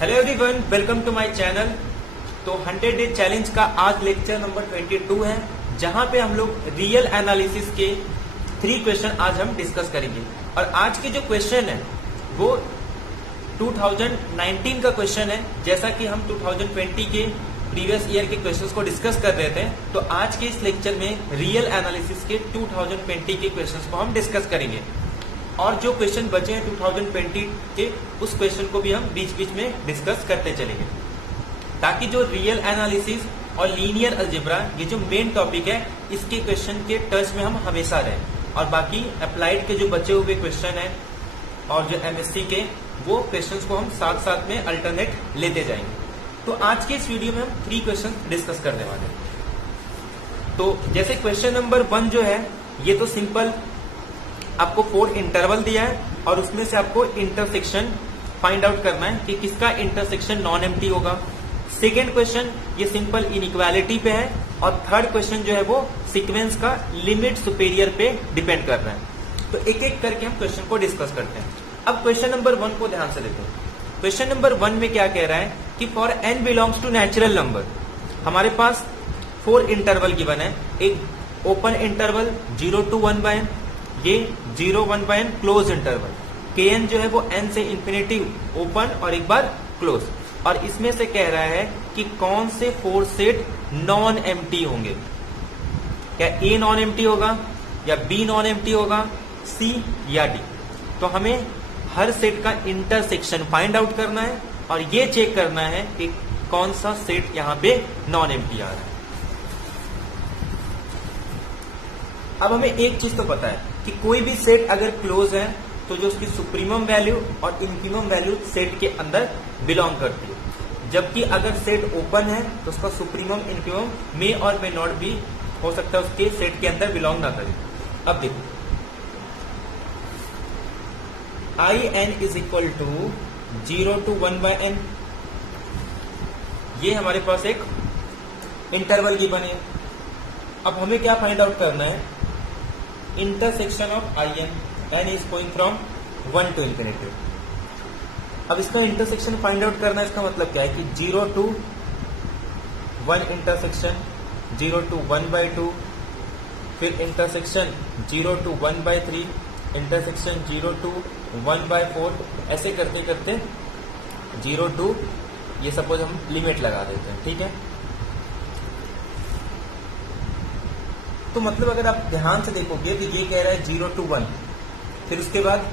Hello everyone, welcome to my channel. तो 100 day challenge का आज लेक्चर नंबर 22 है, जहां पे हम लोग रियल एनालिसिस के 3 क्वेश्चन आज हम डिस्कस करेंगे। और आज के जो क्वेश्चन है वो 2019 का क्वेश्चन है। जैसा कि हम 2020 के प्रीवियस ईयर के क्वेश्चंस को डिस्कस कर रहे थे, तो आज के इस लेक्चर में रियल एनालिसिस के 2020 के क्वेश्चंस को हम डिस्कस करेंगे। और जो क्वेश्चन बचे हैं 2020 के, उस क्वेश्चन को भी हम बीच बीच में डिस्कस करते चलेंगे, ताकि जो रियल एनालिसिस और लीनियर अलजेब्रा, ये जो मेन टॉपिक है, इसके क्वेश्चन के टच में हम हमेशा रहें। और बाकी अप्लाइड के जो बचे हुए क्वेश्चन हैं और जो एमएससी के, वो क्वेश्चंस को हम साथ साथ में अल्टरनेट लेते जाएंगे। तो आज के इस वीडियो में हम 3 क्वेश्चन डिस्कस करने वाले हैं। तो जैसे क्वेश्चन नंबर 1 जो है, ये तो सिंपल, आपको 4 इंटरवल दिया है और उसमें से आपको इंटरसेक्शन फाइंड आउट करना है कि किसका इंटरसेक्शन नॉन एम्प्टी होगा। सेकेंड क्वेश्चन ये सिंपल इनइक्वालिटी पे है, और थर्ड क्वेश्चन जो है वो सीक्वेंस का लिमिट सुपेरियर पे डिपेंड कर रहा है। तो एक एक करके हम क्वेश्चन को डिस्कस करते हैं। अब क्वेश्चन नंबर 1 को ध्यान से देखो। क्वेश्चन नंबर 1 में क्या कह रहा है कि for n belongs to natural number, हमारे पास 4 इंटरवल गिवन है। एक ओपन इंटरवल 0 to 1/n, ये 0 1/n क्लोज इंटरवल। kn जो है वो n से इंफिनिटी ओपन और एक बार क्लोज। और इसमें से कह रहा है कि कौन से 4 सेट नॉन एम्प्टी होंगे। क्या A नॉन एम्प्टी होगा, या B नॉन एम्प्टी होगा, C या D। तो हमें हर सेट का इंटरसेक्शन फाइंड आउट करना है और ये चेक करना है कि कौन सा सेट यहां पे नॉन एम्प्टी आ रहा है। अब हमें एक चीज तो पता है कि कोई भी सेट अगर क्लोज है तो जो उसकी सुप्रीमम वैल्यू और इनफिमम वैल्यू सेट के अंदर बिलोंग करती है। जबकि अगर सेट ओपन है तो उसका सुप्रीमम इनफिमम मे और मे नॉट भी हो सकता है उसके सेट के अंदर बिलोंग ना करे। अब देखो, in is equal to 0 to 1/n, ये हमारे पास एक इंटरवल की बने। अब हमें क्या फाइंड आउट करना है, intersection of n is going from 1 to infinity. अब इसका इंटरसेक्शन फाइंड आउट करना है, इसका मतलब क्या है कि 0 to 1 इंटरसेक्शन, 0 to 1/2, फिर इंटरसेक्शन 0 to 1/3, इंटरसेक्शन 0 to 1/4, ऐसे करते करते 0 to, ये सपोज हम लिमिट लगा देते हैं, ठीक है। तो मतलब अगर आप ध्यान से देखोगे तो ये कह रहा है 0 to 1, फिर उसके बाद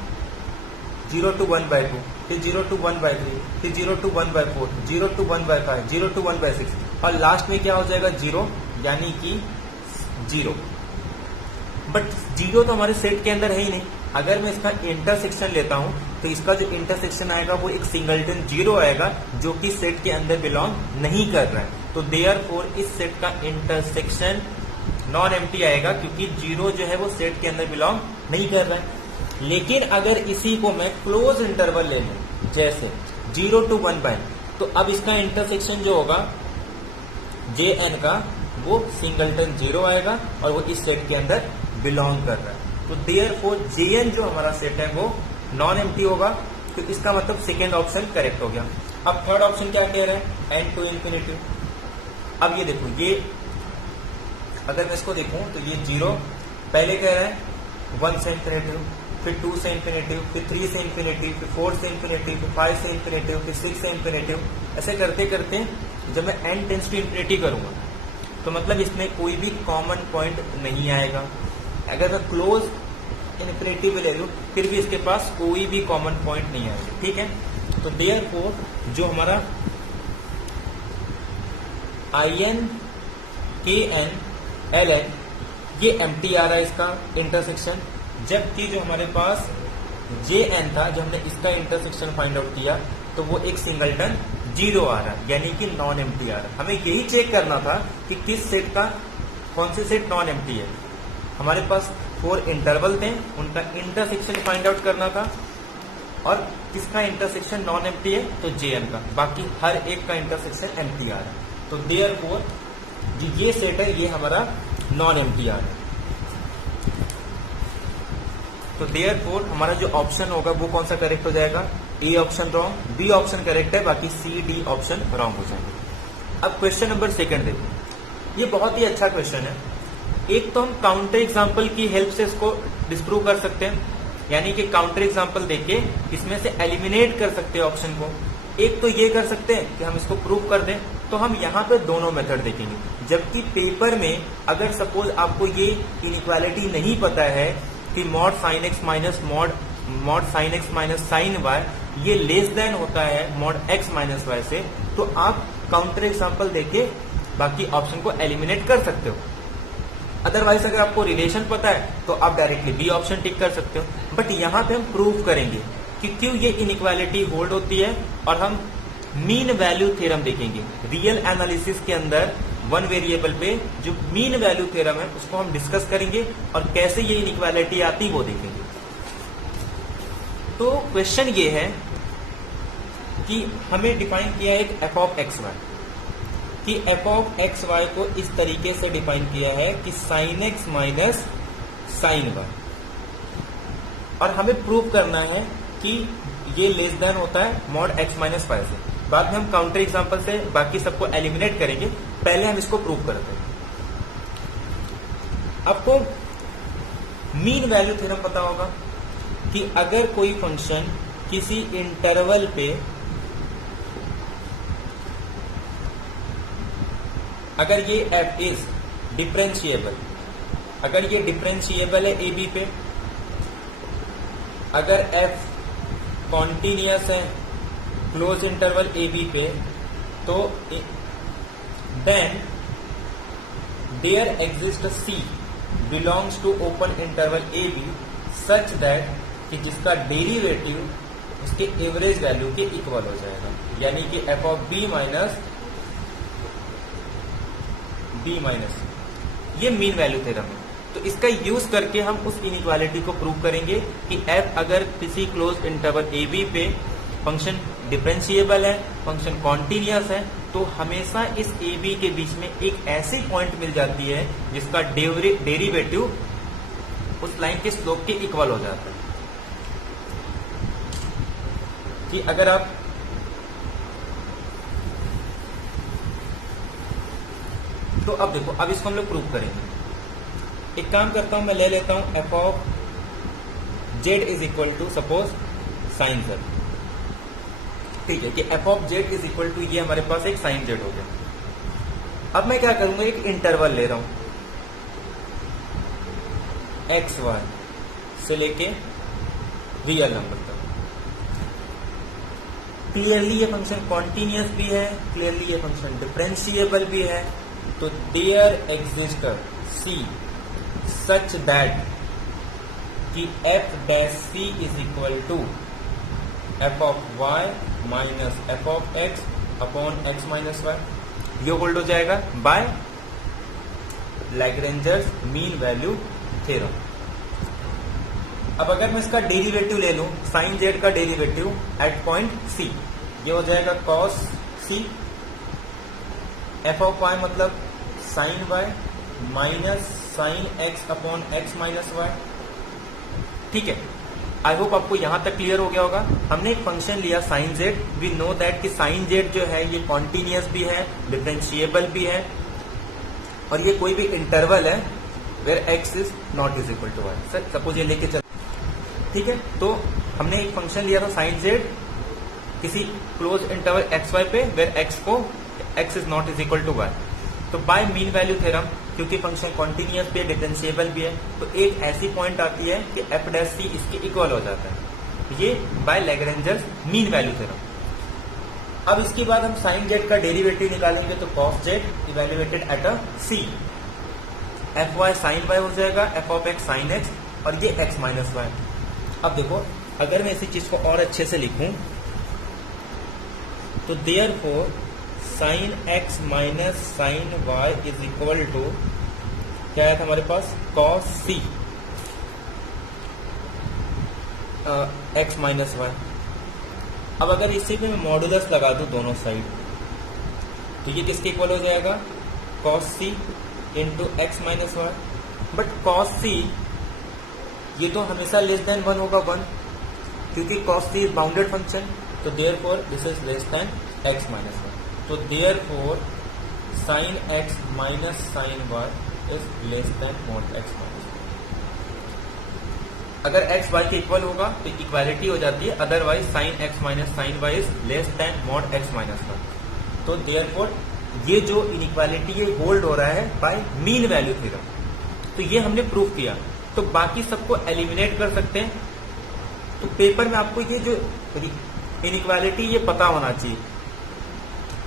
0 to 1/2, फिर 0 to 1/3, फिर 0 to 1/4, 0 to 1/5, 0 to 1/6, और लास्ट में क्या हो जाएगा 0, यानी कि 0। बट 0 तो हमारे सेट के अंदर है ही नहीं। अगर मैं इसका इंटरसेक्शन लेता हूं तो इसका जो इंटरसेक्शन आएगा वो एक सिंगलटन 0 आएगा, जो कि सेट के अंदर बिलोंग नहीं कर रहा है। तो देयरफॉर इस सेट का इंटरसेक्शन नॉन एम्प्टी आएगा, क्योंकि 0 जो है वो सेट के अंदर बिलोंग नहीं कर रहा है। लेकिन अगर इसी को मैं क्लोज इंटरवल ले लूं, जैसे 0 to 1/n, तो अब इसका इंटरसेक्शन जो होगा jn का, वो सिंगलटन 0 आएगा और वो इस सेट के अंदर बिलोंग कर रहा है। तो देयरफॉर jn जो हमारा सेट है वो नॉन एम्प्टी होगा। तो इसका मतलब सेकेंड ऑप्शन करेक्ट हो गया। अब थर्ड ऑप्शन क्या कह रहा है, n to इंफिनिटी। अब ये देखो, ये अगर मैं इसको देखूं तो ये 0 पहले कह रहा है 1 से इंफिनिटी, फिर 2 से इंफिनिटी, फिर 3 से इंफिनिटी, फिर 4 से इंफिनिटी, फिर 5 से इंफिनिटी, फिर 6 से इंफिनिटी। ऐसे करते करते जब मैं n टेंस टू इंफिनिटी करूंगा तो मतलब इसमें कोई भी कॉमन पॉइंट नहीं आएगा। अगर मैं क्लोज इंफिनिटी भी ले लूं फिर भी इसके पास कोई भी कॉमन पॉइंट नहीं आएगा, ठीक है। तो देयरफॉर जो हमारा in, kn, ln, ये एम्प्टी आ रहा है इसका इंटरसेक्शन। जबकि जो हमारे पास jn था, जब हमने इसका इंटरसेक्शन फाइंड आउट किया तो वो एक सिंगलटन 0 आ रहा है, यानी कि नॉन एम्प्टी आ रहा है। हमें यही चेक करना था कि किस सेट का, कौन से सेट नॉन एम्प्टी है। हमारे पास 4 इंटरवल थे, उनका इंटरसेक्शन फाइंड आउट करना था, और किसका इंटरसेक्शन नॉन एम्प्टी है, तो jn का। बाकी हर एक का इंटरसेक्शन एम्प्टी आ रहा है। तो देयरफॉर जो ये सेट है ये हमारा नॉन एम्प्टी आ रहा है। तो देयरफॉर हमारा जो ऑप्शन होगा वो कौन सा करेक्ट हो जाएगा, A option wrong, B option correct है, बाकी सी डी ऑप्शन रॉन्ग हो जाएंगे। अब क्वेश्चन नंबर सेकंड देखो, ये बहुत ही अच्छा क्वेश्चन है। एक तो हम काउंटर एग्जाम्पल की हेल्प से इसको डिस्प्रूव कर सकते हैं, यानी कि काउंटर एग्जाम्पल देके इसमें से एलिमिनेट कर सकते हैं ऑप्शन को। एक तो ये कर सकते हैं कि हम इसको प्रूव कर दें, तो हम यहाँ पे दोनों मेथड देखेंगे। जबकि पेपर में अगर सपोज आपको ये इनइक्वालिटी नहीं पता है कि mod sine x minus sine y ये लेस देन होता है मॉड एक्स माइनस वाई से, तो आप काउंटर एग्जाम्पल देके बाकी ऑप्शन को एलिमिनेट कर सकते हो। अदरवाइज अगर आपको रिलेशन पता है तो आप डायरेक्टली बी ऑप्शन टिक कर सकते हो। बट यहाँ पे हम प्रूव करेंगे कि क्यों ये इनइक्वालिटी होल्ड होती है, और हम मीन वैल्यू थ्योरम देखेंगे। रियल एनालिसिस के अंदर वन वेरिएबल पे जो मीन वैल्यू थ्योरम है उसको हम डिस्कस करेंगे, और कैसे ये इनइक्वालिटी आती वो देखेंगे। तो क्वेश्चन ये है कि हमें डिफाइन किया है एक एफ ऑफ एक्स वाई, कि एफ ऑफ एक्स वाई को इस तरीके से डिफाइन किया है कि sine x minus sine y, और हमें प्रूव करना है कि ये लेस देन होता है मॉड एक्स माइनस वाई से। बाद में हम काउंटर एग्जांपल से बाकी सबको एलिमिनेट करेंगे, पहले हम इसको प्रूव करते हैं। आपको मीन वैल्यू थ्योरम पता होगा कि अगर कोई फंक्शन किसी इंटरवल पे अगर ये f इज डिफरेंशिएबल, अगर ये डिफरेंशिएबल है ए बी पे, अगर f कॉन्टिन्यूअस है क्लोज इंटरवल ए बी पे, तो then there exist c belongs to open interval A B such that कि जिसका डेरिवेटिव उसके एवरेज वैल्यू के इक्वल हो जाएगा, यानी कि f of b minus b minus, ये मीन वैल्यू थ्योरम है। तो इसका यूज करके हम उस इनइक्वालिटी को प्रूव करेंगे कि f अगर किसी क्लोज इंटरवल ए बी पे फंक्शन डिफरेंशिएबल है, फंक्शन कॉन्टिन्यूअस है, तो हमेशा इस ए बी के बीच में एक ऐसी पॉइंट मिल जाती है जिसका डेरिवेटिव उस लाइन के स्लोप के इक्वल हो जाता है। कि अगर आप तो अब देखो, अब इसको हम लोग प्रूव करेंगे। एक काम करता हूं, मैं ले लेता हूं f of z is equal to suppose sine z, ठीक है, कि f of z is equal to ये हमारे पास एक साइन जेड हो गया। अब मैं क्या करूंगा, एक इंटरवल ले रहा हूं एक्स वाई से लेके रियल नंबर तक। क्लियरली ये फंक्शन कॉन्टिन्यूअस भी है, क्लियरली ये फंक्शन डिफरेंशिएबल भी है, तो there exist C such that कि F dash C is equal to F of Y minus F of X upon x minus Y, ये होल्ड हो जाएगा by Lagrange's mean value theorem. अब अगर मैं इसका डेरिवेटिव ले लूं, साइन जेड का डेरिवेटिव एट पॉइंट सी, ये हो जाएगा cos C, f of y मतलब sine y minus sine x upon x minus y. ठीक है, आई होप आपको यहां तक क्लियर हो गया होगा। हमने एक फंक्शन लिया sine z, we know that कि साइन जेड जो है ये कॉन्टिन्यूअस भी है, डिफरेंशिएबल भी है, और ये कोई भी इंटरवल है where x is not is equal to y. Sir suppose ये लेके चल, ठीक है, तो हमने एक फंक्शन लिया था साइन जेड किसी क्लोज इंटरवल एक्स वाई पे where x is not is equal to y. तो बाय मीन वैल्यू थ्योरम, क्योंकि फंक्शन कॉन्टिन्यूअस भी है, डिफरेंशिएबल भी है, तो एक ऐसी पॉइंट आती है कि एफ डैश सी इसके इक्वल हो जाता है, ये bye Lagrange's mean value theorem. अब इसके बाद हम साइन जेड का डेरिवेटिव निकालेंगे, तो cos z evaluated at a c, f y sine y हो जाएगा, f of x sine x, और ये एक्स माइनस वाई। अब देखो, अगर मैं इसी चीज को और अच्छे से लिखूं तो therefore sine x minus sine y is equal to क्या आया था हमारे पास, cos c x minus y. अब अगर इसी पे मैं मॉडुलस लगा दूं दोनों साइड, तो ये किसके इक्वल हो जाएगा, cos C into X minus Y. But cos C ये तो हमेशा लेस देन 1 होगा 1, क्योंकि cos c is bounded function, तो therefore this is less than x minus one, तो therefore sin x minus sin y is less than mod x minus one. अगर x y के equal होगा तो equality हो जाती है, otherwise sin x minus sin y is less than mod x minus one. तो therefore ये जो इनइक्वालिटी ये होल्ड हो रहा है बाय मीन वैल्यू थ्योरम, तो ये हमने प्रूव किया। तो बाकी सबको एलिमिनेट कर सकते हैं। तो पेपर में आपको ये जो इनइक्वालिटी ये पता होना चाहिए,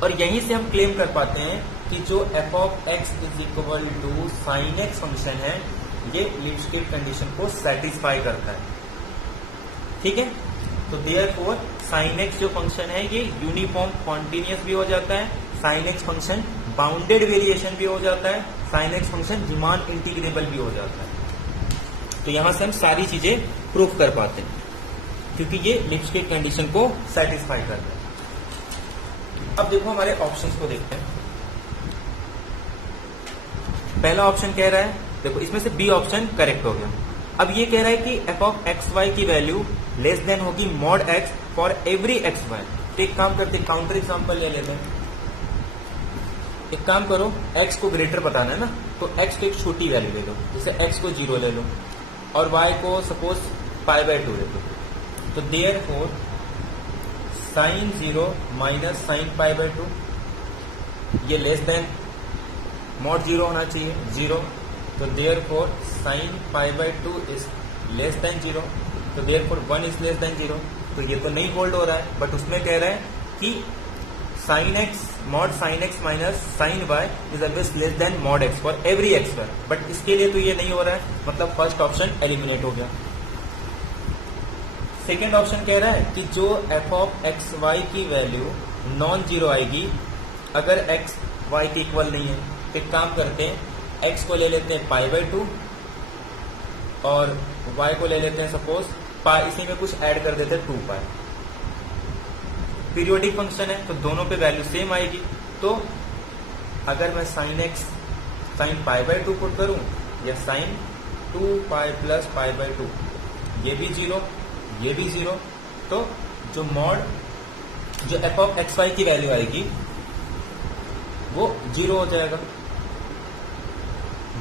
और यहीं से हम क्लेम कर पाते हैं कि जो f of x is equal to sine x function है ये लिप्स्किट कंडीशन को सेटिस्फाई करता है। ठीक है, तो देयरफॉर साइन एक्स जो फंक्शन है ये यूनिफॉर्म कॉन्टिन्यूअस भी हो जाता है, sign x function bounded variation भी हो जाता है, sign x function Riemann integrable भी हो जाता है। तो यहां से हम सारी चीजें प्रूफ कर पाते हैं क्योंकि ये लिप्स्किट कंडीशन को सेटिस्फाई करता है। अब देखो हमारे ऑप्शंस को देखते हैं। पहला ऑप्शन कह रहा है, देखो इसमें से बी ऑप्शन करेक्ट हो गया। अब ये कह रहा है कि f ऑफ एक्स वाई की वैल्यू लेस देन होगी mod x for every x y. तो एक काम करते, काउंटर एग्जांपल ले लेते हैं। एक काम करो, x को ग्रेटर बताना है ना, तो x को एक छोटी वैल्यू ले लो, जैसे x को 0 ले लो और y को सपोज पाई बाय 2 ले लो। तो therefore sign 0 minus sign pi by 2 ये लेस देन मॉड 0 होना चाहिए 0। तो therefore sign pi by 2 is less then 0, तो देयरफॉर 1 इज लेस देन 0। तो ये तो नहीं होल्ड हो रहा है, बट उसमें कह रहा है कि sine x mod sine x minus sine y is always less than mod x for every x y, but इसके लिए तो ये नहीं हो रहा है, मतलब फर्स्ट ऑप्शन एलिमिनेट हो गया। सेकेंड ऑप्शन कह रहा है कि जो f ऑफ एक्स वाई की वैल्यू नॉन जीरो आएगी अगर x y के इक्वल नहीं है। तो एक काम करते हैं, x को ले लेते हैं पाई बाय 2 और y को ले लेते हैं सपोज पाई, इसी में कुछ ऐड कर देते हैं 2 पाई। पीरियोडिक फंक्शन है तो दोनों पे वैल्यू सेम आएगी। तो अगर मैं sine x sine pi by 2 put करूं या sine 2 pi plus pi by 2, ये भी 0 ये भी 0, तो जो मॉड जो f ऑफ एक्स वाई की वैल्यू आएगी वो 0 हो जाएगा,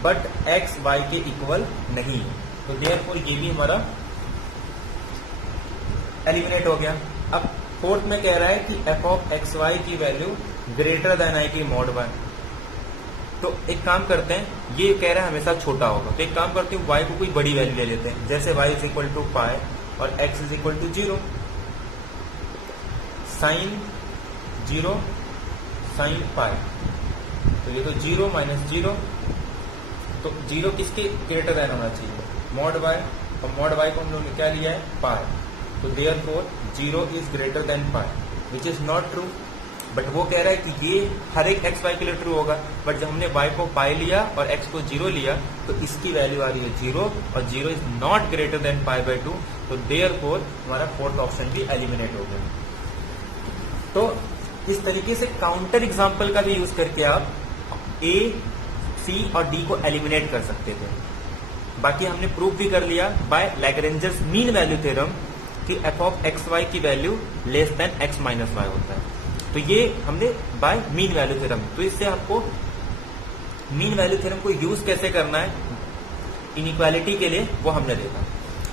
बट x y के इक्वल नहीं है। तो देयरफॉर ये भी हमारा एलिमिनेट हो गया। अब फोर्थ में कह रहा है कि f ऑफ एक्स वाई की वैल्यू ग्रेटर देन आएगी मॉड y। तो एक काम करते हैं, ये कह रहा है हमेशा छोटा होगा, तो एक काम करते हैं y को कोई बड़ी वैल्यू ले लेते हैं, जैसे y is equal to pi और x is equal to 0। Sine 0 sine pi, तो ये तो 0 माइनस 0, तो 0 किसके ग्रेटर देन होना चाहिए मॉड y, और मॉड y को हम लोग ने क्या लिया है पाई। तो therefore 0 is greater than pi, which is not true. But वो कह रहा है कि ये हर एक एक्स वाई के लिए ट्रू होगा, बट जब हमने y को पाई लिया और x को 0 लिया तो इसकी वैल्यू आ रही है 0 और 0 is not greater than pi by 2। तो देयरफॉर हमारा फोर्थ ऑप्शन भी एलिमिनेट हो गया। तो इस तरीके से काउंटर एग्जाम्पल का भी यूज करके आप A, C और D को एलिमिनेट कर सकते थे। बाकी हमने प्रूव भी कर लिया by Lagrange's mean value theorem कि f ऑफ एक्स वाई की value less than x minus y होता है। तो ये हमने बाय मीन वैल्यू थ्योरम, तो इससे आपको मीन वैल्यू थ्योरम को यूज कैसे करना है इनइक्वालिटी के लिए वो हमने देखा।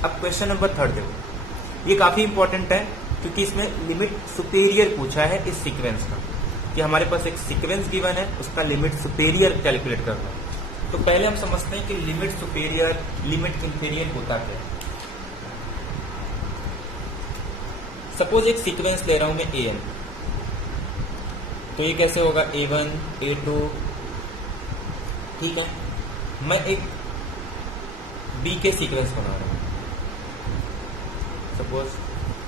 अब क्वेश्चन नंबर 3 देखो, ये काफी इंपॉर्टेंट है क्योंकि इसमें लिमिट सुपेरियर पूछा है इस सीक्वेंस का, कि हमारे पास एक सीक्वेंस गिवन है उसका लिमिट सुपेरियर कैलकुलेट करना है। तो पहले हम समझते हैं कि लिमिट सुपेरियर लिमिट इंफीरियर होता क्या है। सपोज एक सीक्वेंस ले रहा हूं मैं an, तो ये कैसे होगा a1 a2, ठीक है। मैं एक b के सीक्वेंस बना रहा हूं, सपोज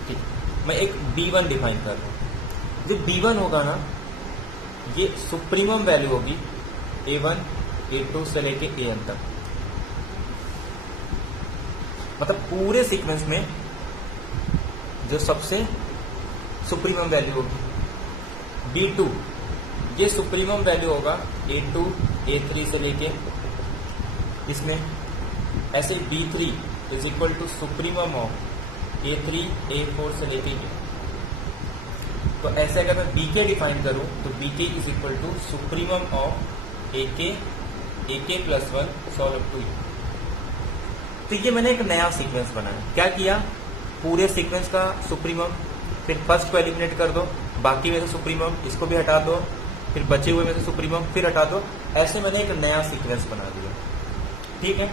ठीक, मैं एक b1 डिफाइन कर रहा हूं। जो b1 होगा ना ये सुप्रीमम वैल्यू होगी a1 a2 से लेके an तक, मतलब पूरे सीक्वेंस में जो सबसे सुप्रीमम वैल्यू होगी। b2 ये सुप्रीमम वैल्यू होगा a2 a3 से लेके इसमें, ऐसे b3 is equal to supremum of A3 A4 से लेके ये। तो ऐसे अगर मैं BK डिफाइन करूं तो BK is equal to supremum of AK plus 1 solve up to. तो ये मैंने एक नया सीक्वेंस बनाया। क्या किया, पूरे सीक्वेंस का सुप्रीमम, फिर फर्स्ट को एलिमिनेट कर दो, बाकी में से सुप्रीमम, इसको भी हटा दो, फिर बचे हुए में से सुप्रीमम फिर हटा दो। ऐसे मैंने एक नया सीक्वेंस बना दिया। ठीक है,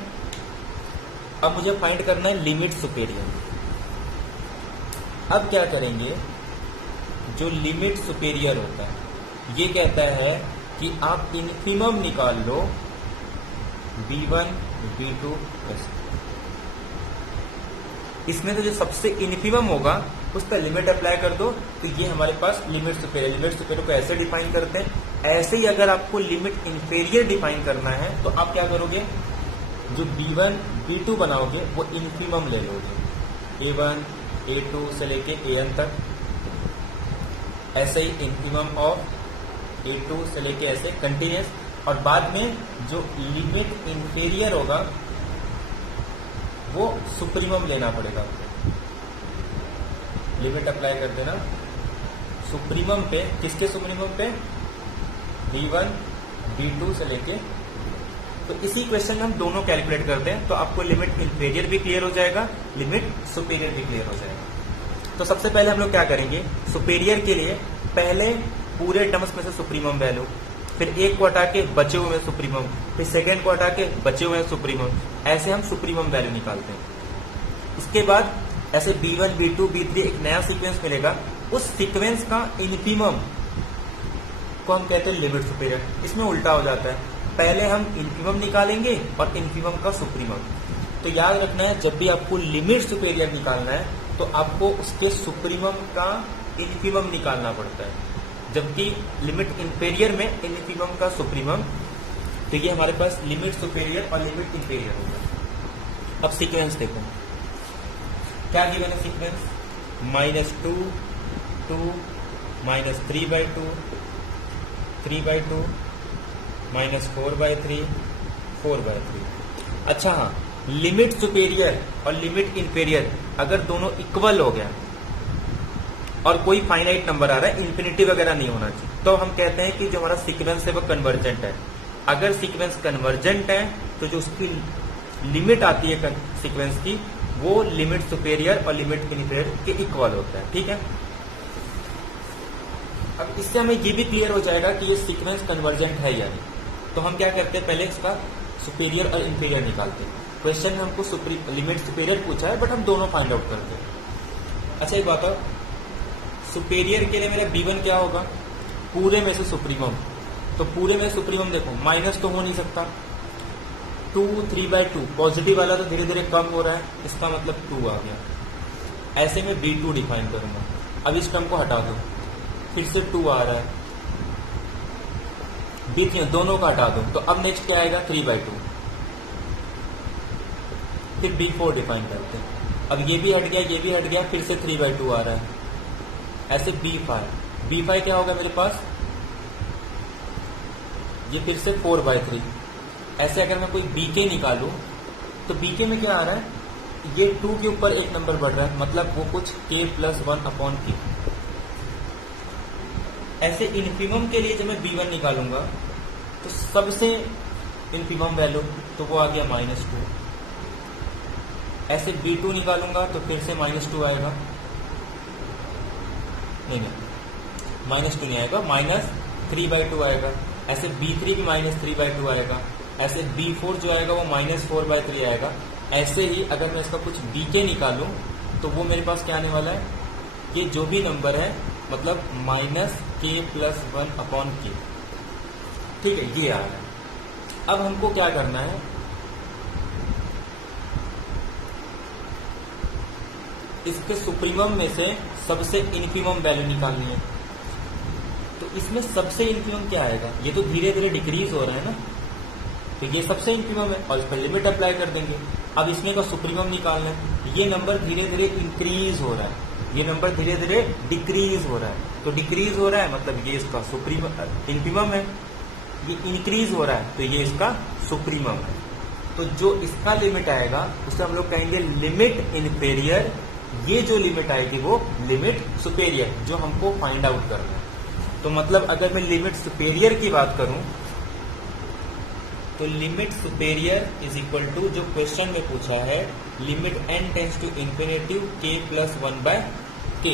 अब मुझे फाइंड करना है लिमिट सुपेरियर। अब क्या करेंगे, जो लिमिट सुपेरियर होता है ये कहता है कि आप इन्फिमम निकाल लो B1 B2 इसमें से जो सबसे इन्फिमम होगा उसका लिमिट अप्लाई कर दो। तो ये हमारे पास लिमिट सुपेरियर को ऐसे डिफाइन करते हैं। ऐसे ही अगर आपको लिमिट इंफेरियर डिफाइन करना है तो आप क्या करोगे, जो B1 B2 बनाओगे वो इन्फिमम ले लोगे, A1 A2 से लेके AN तक। ऐसे ही इन्फिमम ऑफ A2 से लेके ऐसे कंटिन्यूस, और बाद में जो लिमिट इंफेरियर होगा वो सुप्रीमम लेना पड़ेगा आपको। लिमिट अप्लाई कर देना सुप्रीमम पे, किसके सुप्रीमम पे, B1 B2 से लेके। तो इसी क्वेश्चन में हम दोनों कैलकुलेट करते हैं, तो आपको लिमिट इंफेरियर भी क्लियर हो जाएगा, लिमिट सुपेरियर भी क्लियर हो जाएगा। तो सबसे पहले हम लोग क्या करेंगे, सुपेरियर के लिए पहले पूरे टर्म्स में से सुप्रीमम वैल्यू, फिर एक को हटा के बचे हुए में सुप्रीमम, फिर सेकेंड को हटा के बचे हुए में सुप्रीमम, ऐसे हम सुप्रीमम वैल्यू निकालते हैं। इसके बाद ऐसे B1 B2 B3 एक नया सीक्वेंस मिलेगा, उस सीक्वेंस का इन्फिमम को हम कहते हैं लिमिट सुपेरियर। इसमें उल्टा हो जाता है, पहले हम इन्फिमम निकालेंगे और इन्फिमम का सुप्रीमम। तो याद रखना है, जब भी आपको लिमिट सुपेरियर निकालना है तो आपको उसके सुप्रीमम का इन्फिमम निकालना पड़ता है, जबकि लिमिट इंफेरियर में इन्फिमम का सुप्रीमम। तो ये हमारे पास लिमिट सुपेरियर और लिमिट इंफेरियर होगा। अब सीक्वेंस देखो, क्या गिवन है सीक्वेंस, -2 2 -3/2 3/2 -4/3 4/3। अच्छा हाँ, लिमिट सुपेरियर और लिमिट इंफेरियर अगर दोनों इक्वल हो गया और कोई फाइनाइट नंबर आ रहा है, इन्फिनिटी वगैरह नहीं होना चाहिए, तो हम कहते हैं कि जो हमारा सीक्वेंस है वो कन्वर्जेंट है। अगर सीक्वेंस कन्वर्जेंट है तो जो उसकी लिमिट आती है सीक्वेंस की, वो लिमिट सुपेरियर और लिमिट इंफेरियर के इक्वल होता है। ठीक है, अब इससे हमें ये भी क्लियर हो जाएगा कि ये सीक्वेंस कन्वर्जेंट है या नहीं। तो हम क्या करते हैं, पहले इसका सुपेरियर और इंफीरियर निकालते हैं। क्वेश्चन में हमको लिमिट सुपेरियर पूछा है, बट हम दोनों फाइंड आउट करते हैं। अच्छा एक बात है, सुपेरियर के लिए मेरा B1 क्या होगा, पूरे में से सुप्रीमम। तो पूरे में सुप्रीमम देखो, माइनस तो हो नहीं सकता, 2 3/2 पॉजिटिव वाला तो धीरे धीरे कम हो रहा है, इसका मतलब 2 आ गया। ऐसे में B2 डिफाइन करूंगा। अब इस टर्म को हटा दो, फिर से 2 आ रहा है, B3 दोनों का हटा दो, तो अब नेक्स्ट क्या आएगा, 3/2। फिर B4 डिफाइन करते हैं। अब ये भी हट गया, ये भी हट गया, फिर से 3/2 आ रहा है। ऐसे B5 क्या होगा मेरे पास, ये फिर से 4/3। ऐसे अगर मैं कोई BK निकालूं तो BK में क्या आ रहा है, ये 2 के ऊपर एक नंबर बढ़ रहा है, मतलब वो कुछ K+1/K। ऐसे इन्फिमम के लिए जब मैं B1 निकालूंगा तो सबसे इन्फिमम वैल्यू तो वो आ गया -2। ऐसे B2 निकालूंगा तो फिर से -2 आएगा, नहीं -2 नहीं आएगा, -3/2 आएगा। ऐसे B3 भी -3/2 आएगा। ऐसे B4 जो आएगा वो -4/3 आएगा। ऐसे ही अगर मैं इसका कुछ BK निकालूं तो वो मेरे पास क्या आने वाला है, ये जो भी नंबर है मतलब -K+1/K। ठीक है, ये आ रहा है। अब हमको क्या करना है, इसके सुप्रीमम में से सबसे इन्फिमम वैल्यू निकालनी है। तो इसमें सबसे इन्फिमम क्या आएगा, ये तो धीरे धीरे डिक्रीज हो रहा है ना, तो ये सबसे इन्फिमम है और इस पर लिमिट अप्लाई कर देंगे। अब इसमें का सुप्रीमम निकालना है, ये नंबर धीरे धीरे इंक्रीज हो रहा है, ये नंबर धीरे धीरे डिक्रीज हो रहा है। तो डिक्रीज हो रहा है मतलब ये इसका इन्फिमम है, ये इंक्रीज हो रहा है तो ये इसका सुप्रीमम है। तो जो इसका लिमिट आएगा उसे हम लोग कहेंगे लिमिट इंफेरियर ये जो लिमिट आएगी वो लिमिट सुपेरियर, जो हमको फाइंड आउट करना है। तो मतलब अगर मैं लिमिट सुपेरियर की बात करूं तो limit superior is equal to, जो क्वेश्चन में पूछा है, limit n tends to infinitive k plus 1/k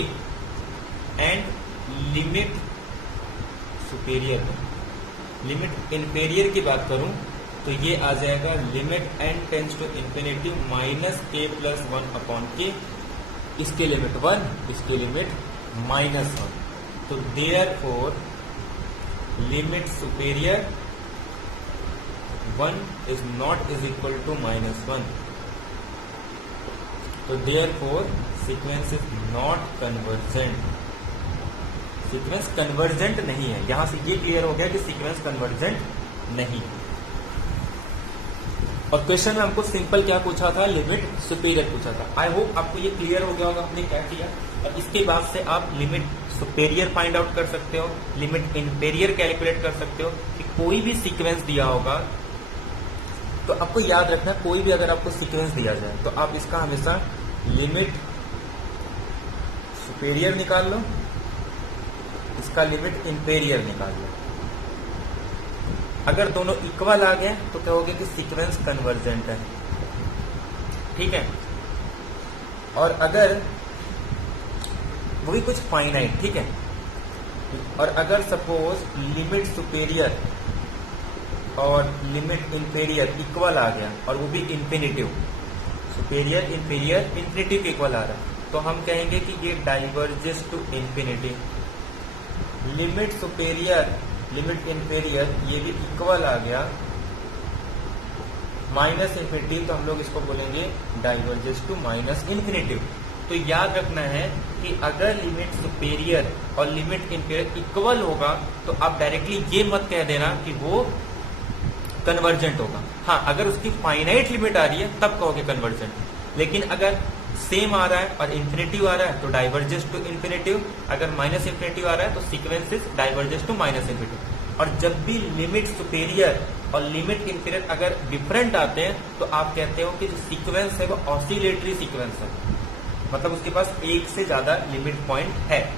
and limit superior. Limit inferior की बात करूं तो ये आ जाएगा limit n tends to infinitive minus k plus 1/k, इसके लिमिट 1, इसके लिमिट -1। तो therefore limit superior 1 is not is equal to -1। तो therefore sequence is not convergent. Sequence convergent नहीं है। यहां से ये क्लियर हो गया कि सीक्वेंस कन्वर्जेंट नहीं है। और क्वेश्चन में हमको सिंपल क्या पूछा था, लिमिट सुपेरियर पूछा था। आई होप आपको ये क्लियर हो गया होगा हमने क्या किया। और इसके बाद से आप लिमिट सुपेरियर फाइंड आउट कर सकते हो, लिमिट इंफेरियर कैलकुलेट कर सकते हो। कि कोई भी सीक्वेंस दिया होगा तो आपको याद रखना, कोई भी अगर आपको सीक्वेंस दिया जाए तो आप इसका हमेशा लिमिट सुपेरियर निकाल लो, इसका लिमिट इंफेरियर निकाल लो। अगर दोनों इक्वल आ गए तो कहोगे कि सीक्वेंस कन्वर्जेंट है, ठीक है। और अगर वो भी कुछ फाइनाइट, ठीक है। और अगर सपोज लिमिट सुपेरियर और लिमिट इंफेरियर इक्वल आ गया और वो भी infinitive, superior inferior infinitive equal आ रहा है, तो हम कहेंगे कि ये diverges to infinity. Limit superior limit inferior ये भी इक्वल आ गया माइनस इंफिनिटी, तो हम लोग इसको बोलेंगे डाइवर्जेस टू माइनस इंफिनिटिव। तो याद रखना है कि अगर लिमिट सुपेरियर और लिमिट इंफीरियर इक्वल होगा तो आप डायरेक्टली ये मत कह देना कि वो कन्वर्जेंट होगा। हाँ, अगर उसकी फाइनाइट लिमिट आ रही है तब कहोगे कन्वर्जेंट, लेकिन अगर सेम आ रहा है और इंफिनिटिव आ रहा है तो डाइवर्जेस टू इंफिनिटिव, अगर माइनस इंफिनिटिव आ रहा है तो sequence is diverges to minus infinitive. और जब भी लिमिट सुपेरियर और लिमिट इंफीरियर अगर डिफरेंट आते हैं तो आप कहते हो कि जो सीक्वेंस है वो ऑसिलेटरी सीक्वेंस है, मतलब उसके पास एक से ज्यादा लिमिट पॉइंट है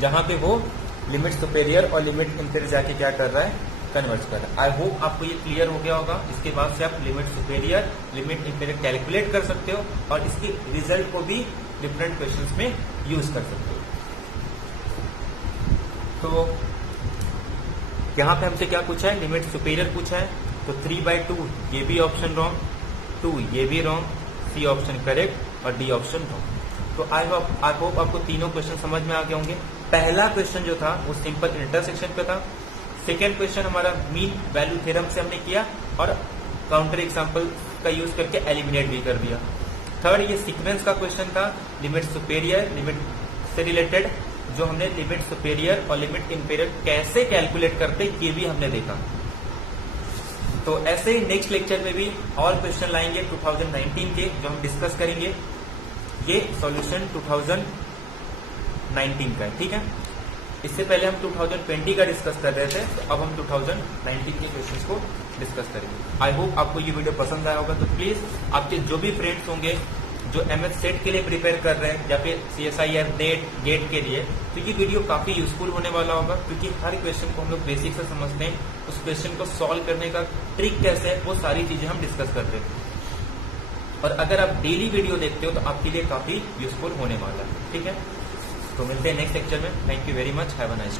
जहां पे वो लिमिट सुपेरियर और लिमिट इंफीरियर जाके क्या कर रहा है, कन्वर्ज कर रहा है। आई होप आपको ये क्लियर हो गया होगा। इसके बाद से आप limit superior limit inferior calculate कर सकते हो और इसके रिजल्ट को भी डिफरेंट क्वेश्चंस में यूज कर सकते हो। तो यहां पे हमसे क्या पूछा है, लिमिट सुपेरियर पूछा है, तो 3/2 ये भी ऑप्शन रॉन्ग, 2 ये भी रॉन्ग, सी ऑप्शन करेक्ट और डी ऑप्शन रॉन्ग। तो आई होप आपको तीनों क्वेश्चन समझ में आ गए होंगे। पहला क्वेश्चन जो था वो सिंपल इंटरसेक्शन पे था। सेकेंड क्वेश्चन हमारा मीन वैल्यू थ्योरम से हमने किया और काउंटर एग्जांपल का यूज करके एलिमिनेट भी कर दिया। थर्ड ये सीक्वेंस का क्वेश्चन था, लिमिट सुपेरियर लिमिट से रिलेटेड, जो हमने लिमिट सुपेरियर और लिमिट इंफीरियर कैसे कैलकुलेट करते ये भी हमने देखा। तो ऐसे ही नेक्स्ट लेक्चर में भी और क्वेश्चन लाएंगे 2019 के, जो हम डिस्कस करेंगे। ये सॉल्यूशन 2019 का है, ठीक है। इससे पहले हम 2020 का डिस्कस कर रहे थे, तो अब हम 2019 के क्वेश्चंस को डिस्कस करेंगे। आई होप आपको ये वीडियो पसंद आया होगा। तो प्लीज आपके जो भी फ्रेंड्स होंगे जो MS सेट के लिए प्रिपेयर कर रहे हैं या फिर CSIR नेट गेट के लिए, तो ये वीडियो काफी यूजफुल होने वाला होगा, क्योंकि हर क्वेश्चन को हम लोग बेसिक से समझते हैं। उस क्वेश्चन को सॉल्व करने का ट्रिक कैसे है वो सारी चीजें हम डिस्कस करते हैं। और अगर आप डेली वीडियो देखते हो तो आपके लिए काफी यूजफुल होने वाला है, ठीक है। तो मिलते हैं नेक्स्ट लेक्चर में। Thank you very much, have a nice day.